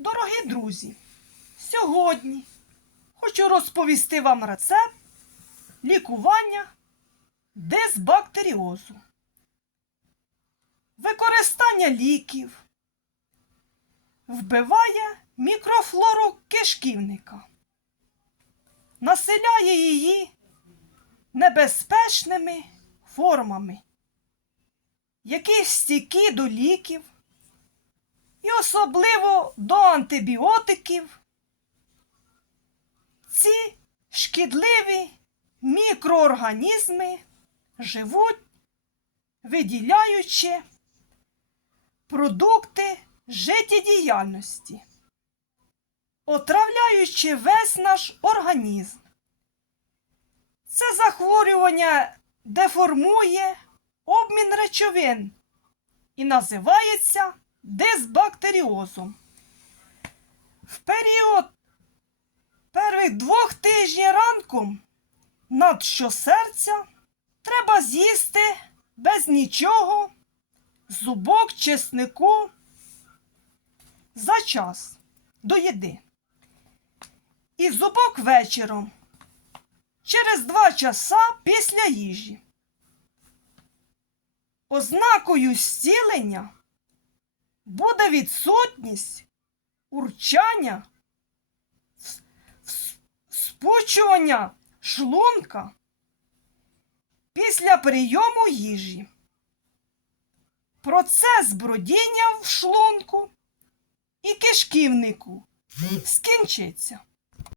Дорогі друзі, сьогодні хочу розповісти вам рецепт лікування дисбактеріозу. Використання ліків вбиває мікрофлору кишківника, населяє її небезпечними формами, які стійкі до ліків і особливо до антибіотиків. Ці шкідливі мікроорганізми живуть, виділяючи продукти життєдіяльності, отравляючи весь наш організм. Це захворювання деформує обмін речовин і називається дисбактеріозом. В період перших двох тижнів ранком над щосерця треба з'їсти без нічого зубок чеснику за час до їди. І зубок вечором через два часа після їжі. Ознакою зцілення буде відсутність урчання, с- с- спучування шлунка після прийому їжі. Процес бродіння в шлунку і кишківнику скінчиться.